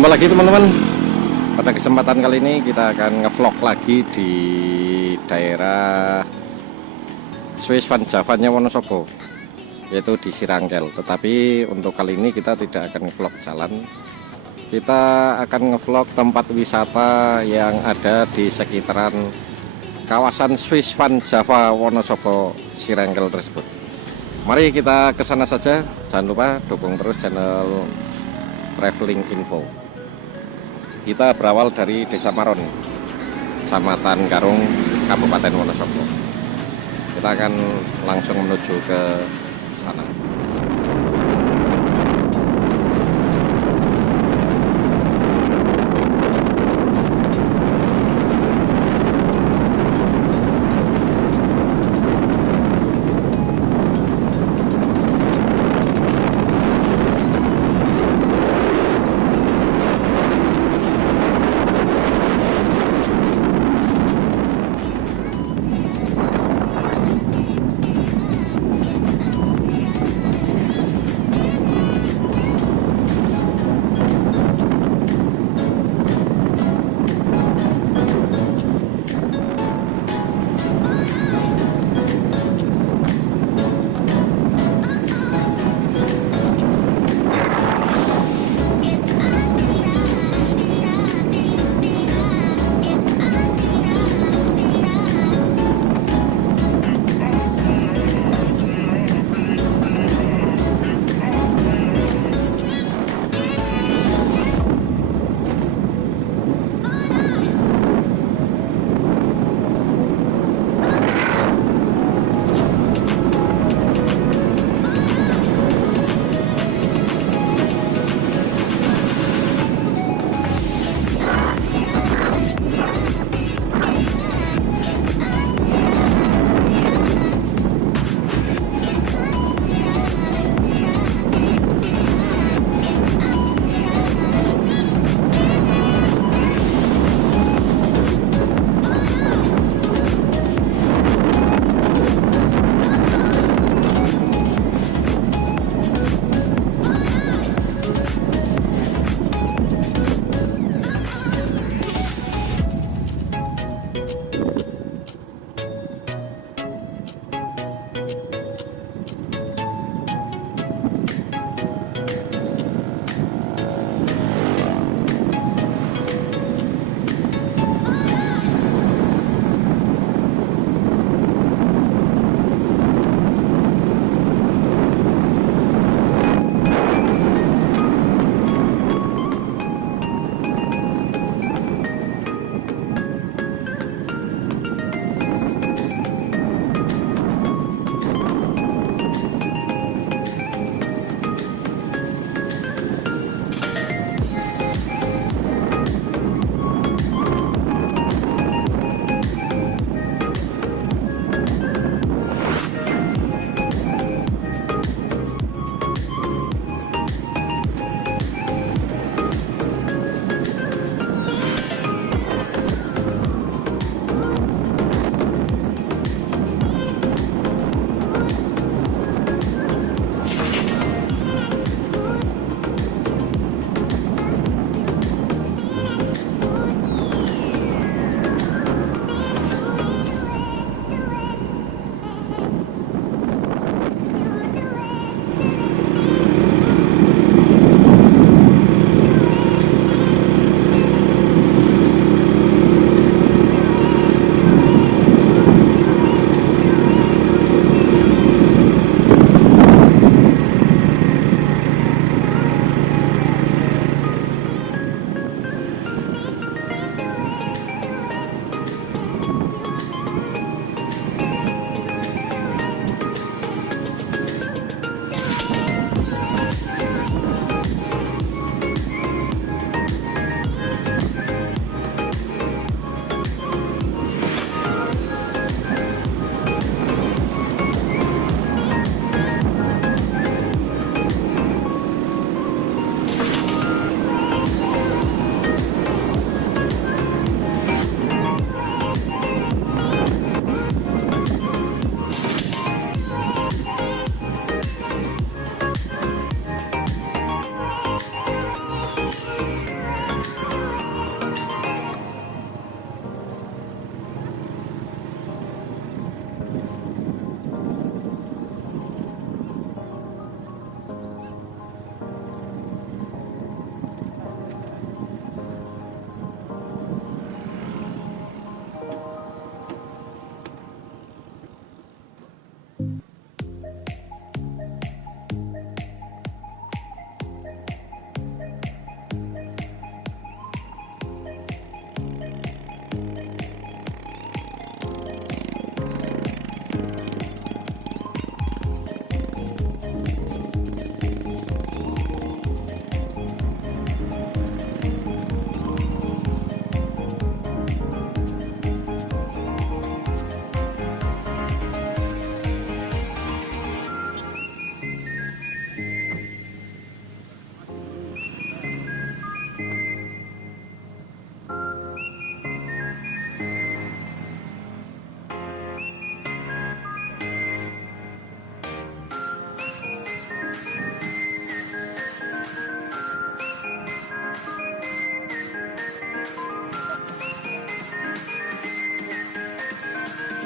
Jumpa lagi teman-teman. Pada kesempatan kali ini kita akan ngevlog lagi di daerah Swiss Van Java-nya Wonosobo, yaitu di Sirangkel. Tetapi untuk kali ini kita tidak akan ngevlog jalan. Kita akan ngevlog tempat wisata yang ada di sekitaran kawasan Swiss Van Java Wonosobo Sirangkel tersebut. Mari kita ke sana saja. Jangan lupa dukung terus channel Traveling Info. Kita berawal dari Desa Maron, Kecamatan Garung, Kabupaten Wonosobo. Kita akan langsung menuju ke sana.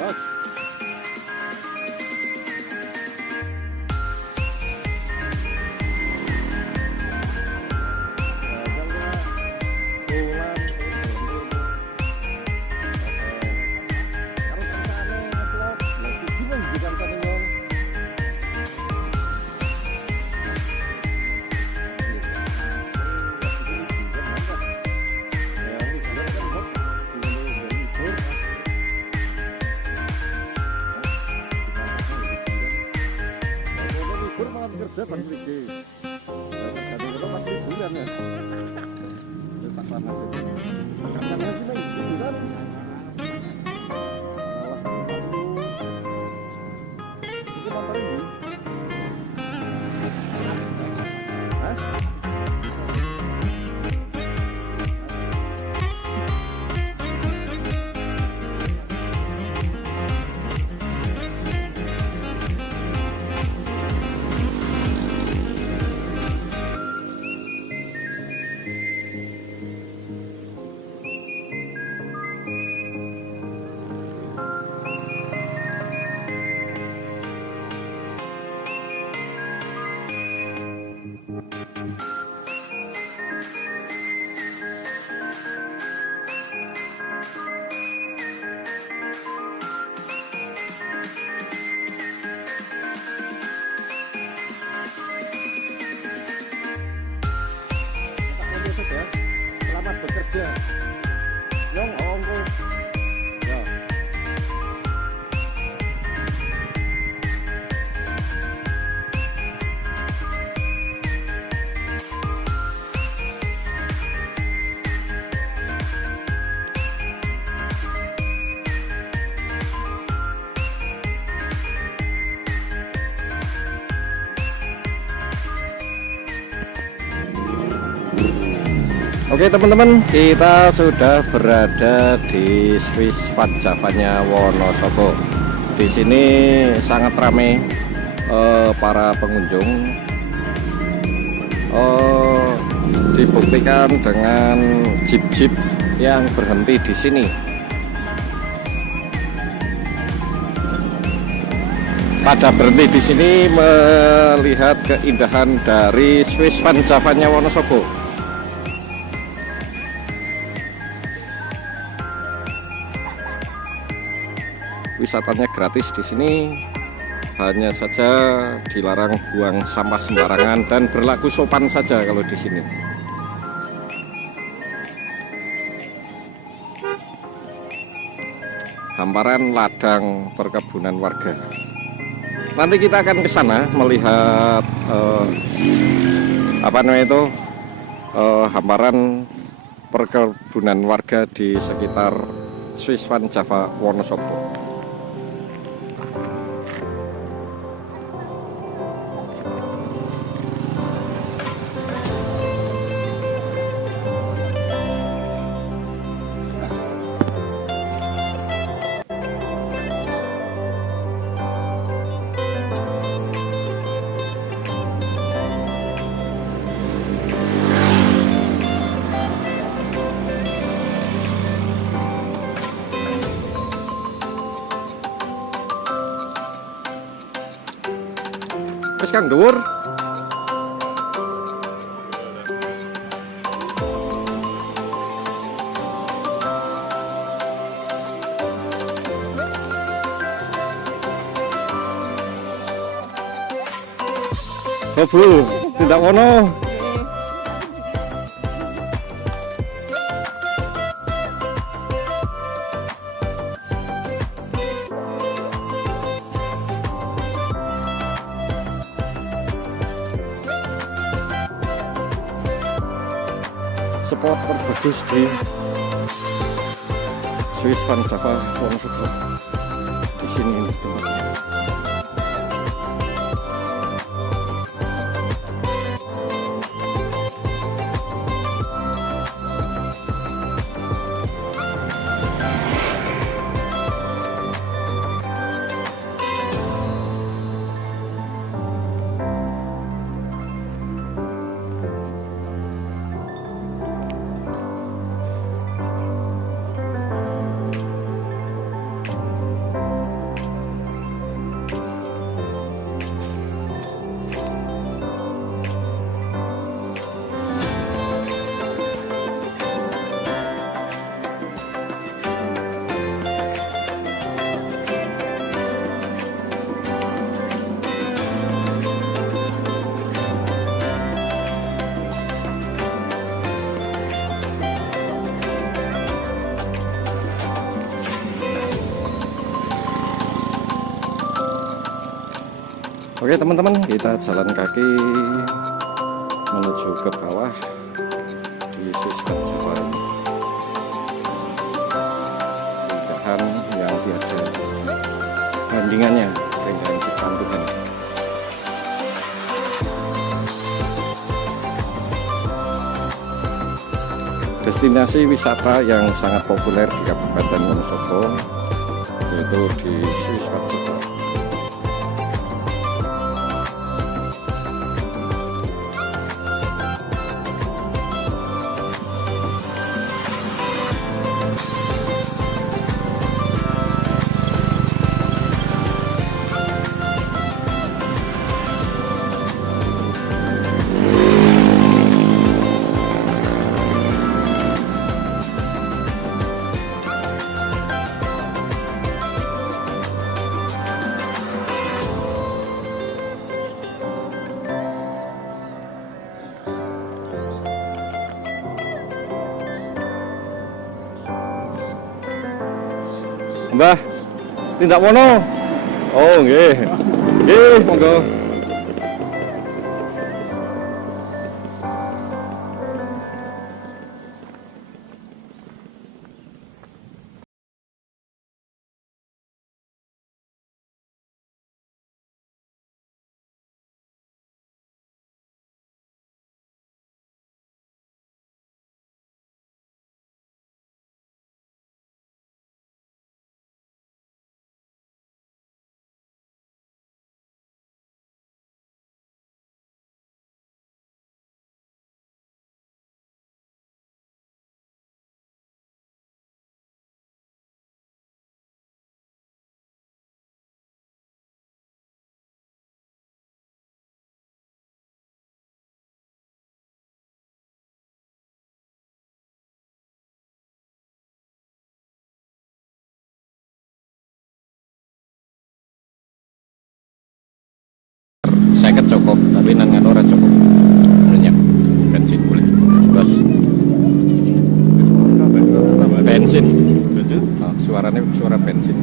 Bos. Kerja pas lagi, jadi kalau pas liburan ya, tak panas itu. Karena sih main liburan, itu motor ini, Mas. Selamat bekerja. Yang ongko. Ya. Oke teman-teman, kita sudah berada di Swiss Van Java-nya Wonosobo. Di sini sangat ramai para pengunjung. Dibuktikan dengan jeep-jeep yang berhenti di sini. Pada berhenti di sini melihat keindahan dari Swiss Van Java-nya Wonosobo. Wisatanya gratis di sini, hanya saja dilarang buang sampah sembarangan dan berlaku sopan saja kalau di sini. Hamparan ladang perkebunan warga. Nanti kita akan ke sana melihat hamparan perkebunan warga di sekitar Swiss Van Java Wonosobo. Wis Kang dhuwur. Oh Bu, tidak wono. Spot terbagus di Swiss Van Java Wonosobo. Di sini tempatnya. Oke teman-teman, kita jalan kaki menuju ke bawah di Swiss Van Java ini. Keindahan yang tiada bandingannya, keindahan ciptaan Tuhan. Destinasi wisata yang sangat populer di Kabupaten Wonosobo yaitu di Swiss Van Java. Mbah, tindak mono. Oh, nggih. Nggih, monggo. Saya cukup, tapi nan ora cukup. Minyak bensin boleh. Bos. Bensin. Suaranya suara bensin.